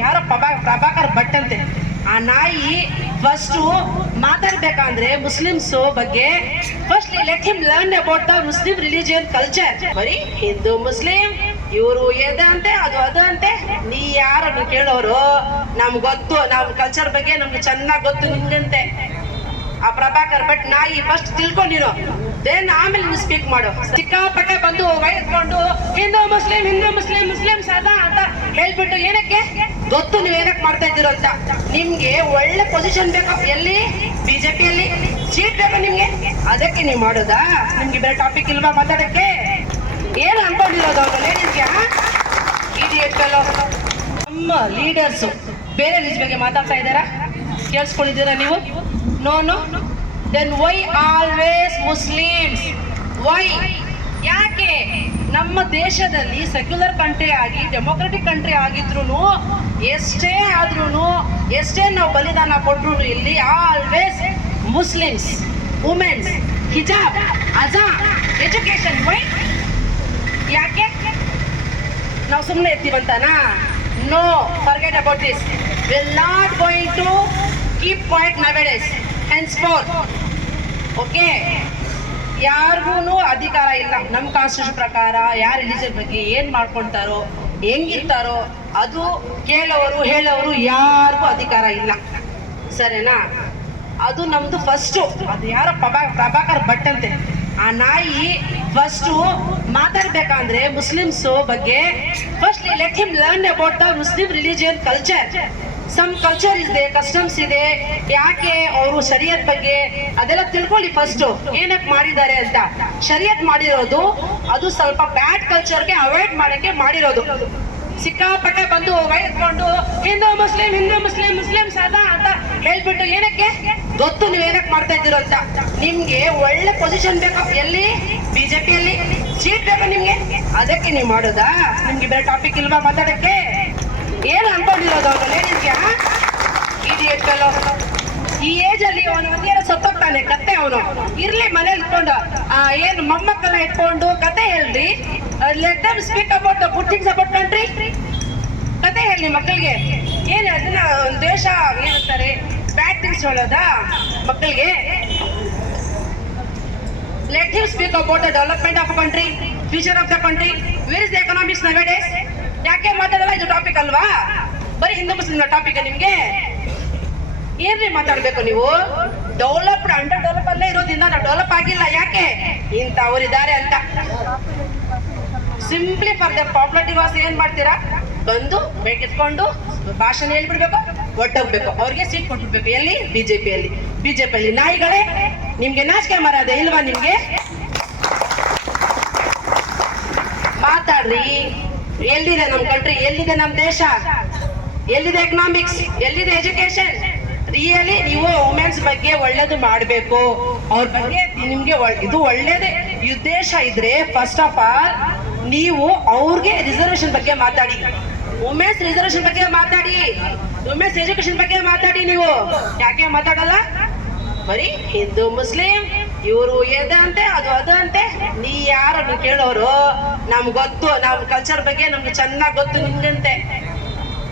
ಯಾರೋ ಪ್ರಭಾ ಪ್ರಭಾಕರ್ ಭಟ್ ಅಂತೆ. ಆ ನಾಯಿ ಫಸ್ಟ್ ಮಾತಾಡ್ಬೇಕಂದ್ರೆ ಮುಸ್ಲಿಮ್ಸ್ ಬಗ್ಗೆ first let him learn about the Muslim religion culture ಬರೀ ಹಿಂದೂ ಮುಸ್ಲಿಂ, ಇವರು ಎದೆ ಅಂತೆ, ಅದು ಅದು ಅಂತೆ. ನೀ ಯಾರನ್ನು ಕೇಳೋರು, ನಮ್ಗೆ ಗೊತ್ತು, ನಮ್ ಕಲ್ಚರ್ ಬಗ್ಗೆ ನಮ್ಗೆ ಚೆನ್ನಾಗಿ ಗೊತ್ತು ನಿಮ್ಗಂತೆ ಆ ಪ್ರಭಾಕರ್ ಭಟ್ ನಾಯಿ ಫಸ್ಟ್ ತಿಳ್ಕೊ ನೀನು. ದೇನ್ ಆಮೇಲೆ ನೀನು ಸ್ಪೀಕ್ ಮಾಡು. ಸಿಕ್ಕಾಪಟ್ಟೆ ಬಂದು ವೈದ್ಕೊಂಡು Hindu Muslim Hindu Muslim Muslim ಸದಾ ಅಂತ ಹೇಳ್ಬಿಟ್ಟು ಏನಕ್ಕೆ? ಗೊತ್ತು ನೀವು ಏನಕ್ಕೆ ಮಾಡ್ತಾ ಇದ್ದೀರೋ ಅಂತ. ನಿಮ್ಗೆ ಒಳ್ಳೆ ಪೊಸಿಷನ್ ಬೇಕು. ಎಲ್ಲಿ? ಬಿಜೆಪಿಯಲ್ಲಿ. ಸೀಟ್ ಬೇಕು ನಿಮ್ಗೆ. ಅದಕ್ಕೆ ನೀವು ಮಾಡೋದಾ? ನಿಮ್ಗೆ ಬೇರೆ ಟಾಪಿಕ್ ಇಲ್ವಾ ಮಾತಾಡಕ್ಕೆ? ಏನು ಅನ್ಕೊಂಡಿರೋದು ಅವ್ರು ಲೇಡೀಸ್ಗೆ ಇಡಿಯಟ್ ನಮ್ಮ ಲೀಡರ್ಸು ಬೇರೆ ಲೀಸ್ ಬಗ್ಗೆ ಮಾತಾಡ್ತಾ ಇದ್ದಾರಾ? ಕೇಳಿಸ್ಕೊಂಡಿದ್ದೀರಾ ನೀವು? No no then why always Muslims why ಯಾಕೆ? ನಮ್ಮ ದೇಶದಲ್ಲಿ ಸೆಕ್ಯುಲರ್ ಕಂಟ್ರಿ ಆಗಿ ಡೆಮೋಕ್ರೆಟಿಕ್ ಕಂಟ್ರಿ ಆಗಿದ್ರು ಎಷ್ಟೇ ಆದ್ರೂ ಎಷ್ಟೇ ನಾವು ಬಲಿದಾನ ಕೊಟ್ರು ಇಲ್ಲಿ ಆಲ್ವೇಸ್ ಮುಸ್ಲಿಮ್ಸ್ ವುಮೆನ್ಸ್ ಹಿಜಾಬ್ ಅಜಾ ಎಜುಕೇಶನ್ ಯಾಕೆ? ನಾವು ಸುಮ್ಮನೆ ಇರ್ತೀವಂತನಾ? No forget about this will not going to keep point nowadays henceforth okay ಯಾರಿಗೂ ಅಧಿಕಾರ ಇಲ್ಲ. ನಮ್ಮ ಕಾನ್ಸ್ಟಿಟ್ಯೂಷನ್ ಪ್ರಕಾರ ಯಾರು ರಿಲಿಜನ್ ಬಗ್ಗೆ ಏನು ಮಾಡ್ಕೊಳ್ತಾರೋ ಹೆಂಗಿರ್ತಾರೋ, ಅದು ಕೇಳೋರು, ಹೇಳೋರು ಯಾರಿಗೂ ಅಧಿಕಾರ ಇಲ್ಲ. ಸರಿನಾ? ಅದು ನಮ್ದು ಫಸ್ಟು ಅದು ಯಾರೋ ಪ್ರಭಾ ಪ್ರಭಾಕರ್ ಭಟ್ ಅಂತೆ. ಆ ನಾಯಿ ಫಸ್ಟು ಮಾತಾಡ್ಬೇಕಂದ್ರೆ ಮುಸ್ಲಿಮ್ಸ್ ಬಗ್ಗೆ first let him learn about the Muslim religion culture some culture ಇದೆ ಕಸ್ಟಮ್ಸ್ ಇದೆ, ಯಾಕೆ ಅವರು ಶರಿಯತ್ ಬಗ್ಗೆ ಅದೆಲ್ಲ ತಿಳ್ಕೊಳ್ಳಿ ಫಸ್ಟ್ ಏನಕ್ಕೆ ಮಾಡಿದ್ದಾರೆ ಅಂತ. ಶರಿಯತ್ ಮಾಡಿರೋದು, ಅದು ಸ್ವಲ್ಪ ಬ್ಯಾಡ್ ಕಲ್ಚರ್ಗೆ ಅವಾಯ್ಡ್ ಮಾಡಕ್ಕೆ ಮಾಡಿರೋದು. ಸಿಕ್ಕಾಪಟ್ಟೆ ಬಂದು ವೈದ್ಕೊಂಡು, Hindu Muslim Hindu Muslim Muslim ಸದಾ ಅಂತ ಹೇಳ್ಬಿಟ್ಟು ಏನಕ್ಕೆ? ಗೊತ್ತು ನೀವು ಏನಕ್ಕೆ ಮಾಡ್ತಾ ಇದ್ದೀರೋ ಅಂತ. ನಿಮ್ಗೆ ಒಳ್ಳೆ ಪೊಸಿಷನ್ ಬೇಕು. ಎಲ್ಲಿ? ಬಿಜೆಪಿಯಲ್ಲಿ. ಸೀಟ್ ಬೇಕು ನಿಮ್ಗೆ. ಅದಕ್ಕೆ ನೀವು ಮಾಡೋದಾ? ನಿಮ್ಗೆ ಬೇರೆ ಟಾಪಿಕ್ ಇಲ್ವಾ ಮಾತಾಡಕ್ಕೆ? ಏನು ಅನ್ಕೊಂಡಿರೋದು ಅವ್ರು ಲೇಡೀಸ್ಗೆ ಇಡಿಯಟ್ ಈ ಏಜ್ ಅಲ್ಲಿ ಅವನು ಒಂದೇನೋ ಸತ್ತೋಗ್ತಾನೆ ಕತೆ ಅವನು. ಇರ್ಲಿ ಮನೇಲಿ ಇಟ್ಕೊಂಡು. ಆ, ಏನು ಮೊಮ್ಮಕ್ಕನ ಇಟ್ಕೊಂಡು ಕತೆ ಹೇಳ್ರಿ. Let them speak about the good things country ಕತೆ ಹೇಳಿ ಮಕ್ಕಳಿಗೆ. ಏನು ಅದನ್ನ, ದೇಶ ಏನಂತಾರೆ ಥಿಂಗ್ಸ್ ಹೇಳೋದಾ? ಮಕ್ಕಳಿಗೆ? Let him speak about the development of country future of the country where is the economics nowadays ಯಾಕೆ ಮಾತಾಡಲ್ಲ ಇದು ಟಾಪಿಕ್ ಅಲ್ವಾ? ಬರೀ ಹಿಂದೂ ಮುಸ್ಲಿಂ ಟಾಪಿಕ್ ನಿಮ್ಗೆ? ಏನ್ರಿ ಮಾತಾಡ್ಬೇಕು ನೀವು? ಡೆವಲಪ್ಡ್ ಅಂಡರ್ ಡೆವಲಪ್ ಅಲ್ಲೇ ಇರೋದ್ರಿಂದ ನಾವು ಡೆವಲಪ್ ಆಗಿಲ್ಲ, ಯಾಕೆ? ಇಂಥವ್ರಿದ್ದಾರೆ ಅಂತ. Simply for the popularity was ಏನ್ ಮಾಡ್ತೀರಾ? ಬಂದು ಬೇಕಿತ್ಕೊಂಡು ಭಾಷಣ ಹೇಳ್ಬಿಡ್ಬೇಕು ಒಟ್ಟೋಗ್ಬೇಕು ಅವ್ರಿಗೆ ಸೀಟ್ ಕೊಟ್ಬಿಡ್ಬೇಕು. ಎಲ್ಲಿ? ಬಿಜೆಪಿಯಲ್ಲಿ ಬಿಜೆಪಿಯಲ್ಲಿ ನಾಯಿಗಳೇ, ನಿಮ್ಗೆ ನಾಚಿಕೆ ಮರದ ಇಲ್ವಾ ನಿಮ್ಗೆ? ಮಾತಾಡ್ರಿ. ಎಲ್ಲಿದೆ ನಮ್ ಕಂಟ್ರಿ ಎಲ್ಲಿದೆ ನಮ್ ದೇಶ? ಎಲ್ಲಿದೆ ಎಕನಾಮಿಕ್ಸ್ ಎಲ್ಲಿದೆ ಎಜುಕೇಶನ್ ರಿಯಲಿ ನೀವು ವುಮೆನ್ಸ್ ಬಗ್ಗೆ ಒಳ್ಳೇದು ಮಾಡಬೇಕು. ಅವ್ರ ಬಗ್ಗೆ ನಿಮ್ಗೆ ಇದು ಒಳ್ಳೇದೇ. ಉದ್ದೇಶ ಇದ್ರೆ ಫಸ್ಟ್ ಆಫ್ ಆಲ್ ನೀವು ಅವ್ರಿಗೆ ರಿಸರ್ವೇಶನ್ ಬಗ್ಗೆ ಮಾತಾಡಿ. ವುಮೆನ್ಸ್ ರಿಸರ್ವೇಶನ್ ಬಗ್ಗೆ ಮಾತಾಡಿ. ಉಮೇಶ್ ಎಜುಕೇಶನ್ ಬಗ್ಗೆ ಮಾತಾಡಿ ನೀವು. ಯಾಕೆ ಮಾತಾಡಲ್ಲ? ಬರೀ ಹಿಂದೂ, ಮುಸ್ಲಿಂ, ಇವರು ಎದೆ ಅಂತೆ, ಅದು ಅದು ಅಂತೆ. ನೀ ಯಾರನ್ನು ಕೇಳೋರು? ನಮ್ಗೆ ಗೊತ್ತು. ನಮ್ಮ ಕಲ್ಚರ್ ಬಗ್ಗೆ ನಮ್ಗೆ ಚೆನ್ನಾಗಿ ಗೊತ್ತು ನಿಮ್ಗಂತೆ.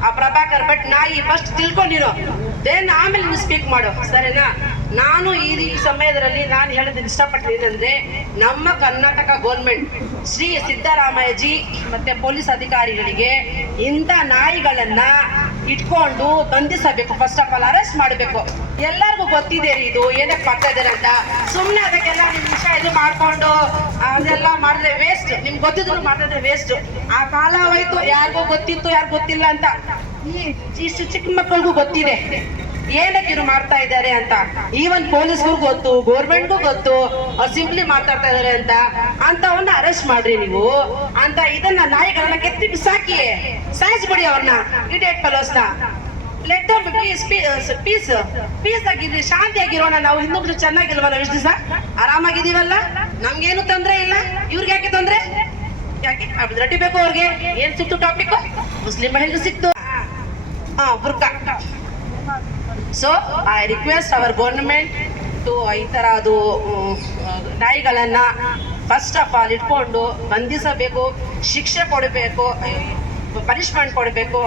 ಆ ಪ್ರಭಾಕರ್ ಭಟ್ ನಾಯಿ ಫಸ್ಟ್ ತಿಳ್ಕೊ ನೀನು ದೆನ್ ಆಮೇಲೆ ನೀನು ಸ್ಪೀಕ್ ಮಾಡು. ಸರಿನಾ? ನಾನು ಈ ಈ ಸಮಯದಲ್ಲಿ ನಾನು ಹೇಳೋದು ಇಷ್ಟಪಟ್ಟಿದ್ದೀನಿ ಏನಂದ್ರೆ, ನಮ್ಮ ಕರ್ನಾಟಕ ಗೌರ್ಮೆಂಟ್ ಶ್ರೀ ಸಿದ್ದರಾಮಯ್ಯಜಿ ಮತ್ತೆ ಪೊಲೀಸ್ ಅಧಿಕಾರಿಗಳಿಗೆ ಇಂಥ ನಾಯಿಗಳನ್ನ ಇಟ್ಕೊಂಡು ಬಂಧಿಸಬೇಕು. ಫಸ್ಟ್ ಆಫ್ ಆಲ್ ಅರೆಸ್ಟ್ ಮಾಡಬೇಕು. ಎಲ್ಲರಿಗೂ ಗೊತ್ತಿದೆ ರೀ ಇದು. ಏನಕ್ಕೆ ಮಾಡ್ತಾ ಅಂತ. ಸುಮ್ಮನೆ ಅದಕ್ಕೆಲ್ಲ ನಿಮ್ಮ ವಿಷಯ ಇದು ಮಾಡ್ಕೊಂಡು ಅದೆಲ್ಲ ಮಾಡಿದ್ರೆ ವೇಸ್ಟ್ ನಿಮ್ಗೆ ಗೊತ್ತಿದ್ರು ಮಾಡಿದ್ರೆ ವೇಸ್ಟ್ ಆ ಕಾಲ ಹೋಯ್ತು, ಯಾರಿಗೂ ಗೊತ್ತಿತ್ತು, ಯಾರು ಗೊತ್ತಿಲ್ಲ ಅಂತ. ಈ ಚಿಕ್ಕ ಮಕ್ಕಳಿಗೂ ಗೊತ್ತಿದೆ. ಏನಕ್ಕೆ ಇವ್ರು ಮಾಡ್ತಾ ಇದ್ದಾರೆ ಅಂತ? ಈವನ್ ಪೊಲೀಸ್ಗೂ ಗೊತ್ತು ಗೌರ್ಮೆಂಟ್ಗೂ ಗೊತ್ತು ಅಸೆಂಬ್ಲಿ ಮಾತಾಡ್ತಾ ಇದಾರೆ ಅಂತ. ಅಂತವನ್ನ ಅರೆಸ್ಟ್ ಮಾಡ್ರಿ ನೀವು. ಅಂತ ಇದನ್ನ ನಾಯಿಗಳನ್ನ ಕೆತ್ತಿ ಬಿಸಾಕಿ, ಸಾಯಿಸ್ಬಿಡಿ ಅವ್ರನ್ನ ಇಡಿಯಟ್ ಫೆಲೋಸ್ನ ಲೆಟ್ ಪೀಸ್ ಪೀಸ್ ಪೀಸ್ ಆಗಿದ್ರಿ ಶಾಂತಿಯಾಗಿರೋಣ ನಾವು. ಹಿಂದೂ ಚೆನ್ನಾಗಿಲ್ವಲ್ಲ ಎಷ್ಟು ದಿವಸ? ಆರಾಮಾಗಿದೀವಲ್ಲ ನಮ್ಗೇನು ತೊಂದ್ರೆ ಇಲ್ಲ? ಇವ್ರಿಗೆ ಯಾಕೆ ತೊಂದ್ರೆ? ಯಾಕೆ? ರೊಟ್ಟಿ ಬೇಕು ಅವ್ರಿಗೆ. ಏನ್ ಸಿಕ್ತು ಟಾಪಿಕ್ ಮುಸ್ಲಿಂ ಮಹಿಳೆ ಸಿಕ್ತು. ಹಾ ಬುರ್ಕಾ so I request our government to ಈ ಥರ ಅದು ನಾಯಿಗಳನ್ನ ಫಸ್ಟ್ ಆಫ್ ಆಲ್ ಇಟ್ಕೊಂಡು ಬಂಧಿಸಬೇಕು, ಶಿಕ್ಷೆ ಕೊಡಬೇಕು ಪನಿಷ್ಮೆಂಟ್ ಕೊಡಬೇಕು